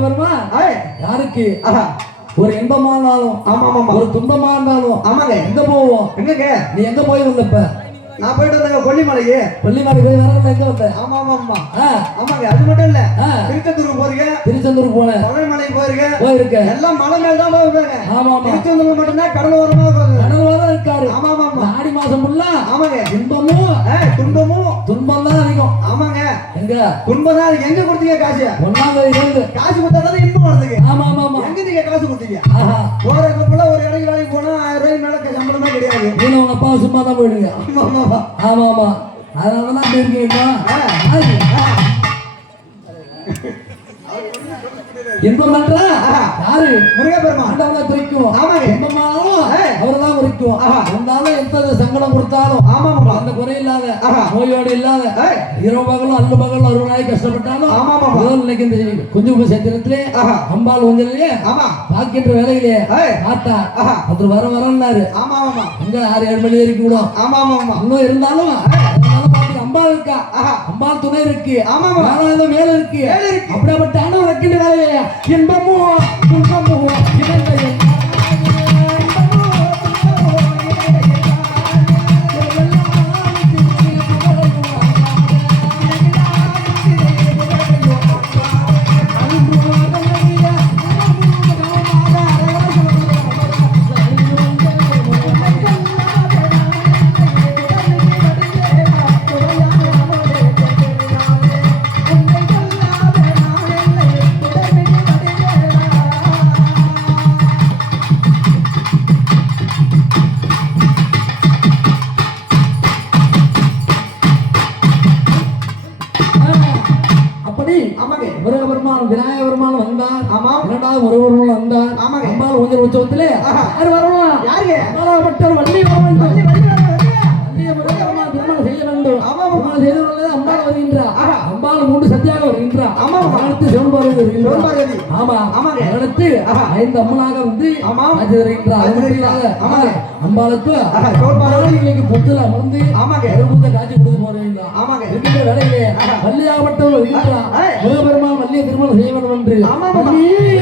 நமக்கு ஆஹா. ஒரு இன்பமா இருந்தாலும் ஆமா ஆமா ஒரு துன்பமா இருந்தாலும் ஆமாங்க. எங்க போவோம்? எங்கங்க? நீ எங்க போய் வந்தப்ப நான் போயிட்டு வந்தேங்க கொல்லிமலைக்கு. பள்ளிமாடி போய் வரல எங்க வந்த? ஆமா ஆமா ஆமா ஆமாங்க அது மட்டும் இல்ல. திருச்செந்தூர் போறீங்க. திருச்செந்தூர் போனேன். பழனிமலைக்கு போறீங்க போயிருக்க எல்லாம் மலை மேல தான் போயிருக்காங்க ஆமா ஆமா திருச்செந்தூர் மட்டும்தான் கடல் ஓரமா போகுது இருக்காரு. ஆமா ஆமா ஆடி மாசம் ஃபுல்லா ஆமாங்க. இன்பமும் ஏ, துன்பமும் துன்பம்? தான் அதிகம். ஆமாங்க. எங்க? துன்பம் தான் எங்க கொடுத்தீங்க காசு? ஒன்னாம் தேதி இருந்து காசு கொடுத்தா தானே இன்பம் வருதுங்க? ஆமா ஆமா ஆமா எங்க நீங்க காசு கொடுத்தீங்க? போற கப்பல ஒரு இடைக்கு வேலைக்கு போனா ஆயிரம் ரூபாய் மேல சம்பளமே கிடையாது. நீங்க உங்க அப்பா சும்மா தான் போயிடுங்க. ஆமா ஆமா ஆமா ஆமா ஆமா அதனால தான் அப்படி இருக்கீங்கப்பா ஆ. ஆதி. இன்பம் பண்றா. யாரு? குறிக்கும் ஆமாங்க. இருந்தாலும் எந்த சங்கடம் கொடுத்தாலும் ஆமா ஆமா அந்த குறை இல்லாத. நோயோடு இல்லாத. இரவு பகலும் அல்லு பகலும் அருளாய் கஷ்டப்பட்டாலும் ஆமா, ஆமா. முதல் இன்னைக்கு இந்த குஞ்சு சேத்திரத்திலே ஆஹா. அம்பாள் ஒன்றிலே ஆமா பார்க்கின்ற வேலையிலே. பார்த்தா. அது வர வரன்னாரு ஆமா ஆமா அங்க ஆறு ஏழு மணி வரைக்கும் கூட ஆமா ஆமா இன்னும் இருந்தாலும் அம்பாள் இருக்கா. அம்பாள் துணை இருக்கு ஆமா, ஆமா. மேல இருக்கு. அப்படியாப்பட்ட ஆண்டவன் வைக்கின்ற வேலையே இன்பமோ துன்பமோ இணைந்த அப்படி ஆமாங்க. முருகபெருமான் விநாயக பெருமான் வந்தார். ஆமா. இரண்டாவது முருகபெருமான் வந்தார். ஆமாங்க. அம்பாள் ஊஞ்சல் உற்சவத்திலே ஆஹா. யார் வரணும் யாருங்க? அம்பாளாகப்பட்டவர் வள்ளி வர வருகின்றார். அம்பாள் மூன்று சத்தியாக வருகின்றார் ஆமா, ஆமா. சிவன்பார்வதி வருகின்றார். ஆமா ஆஹா. ஐந்து அம்மனாக வந்து ஆமா. அது ஆமாங்க. அம்பாளுக்கு. இன்னைக்கு பொத்துல அமர்ந்து ஆமாங்க. கரும்புத்த காட்சி கொடுத்து போறீங்களா ஆமாங்க இருக்கின்ற வேலையிலே வள்ளியாகப்பட்டவர் வருகின்றார் ஆ. முருகபெருமான் வள்ளியை திருமணம் செய்ய வேண்டும் என்று ஆமா, ஆமா.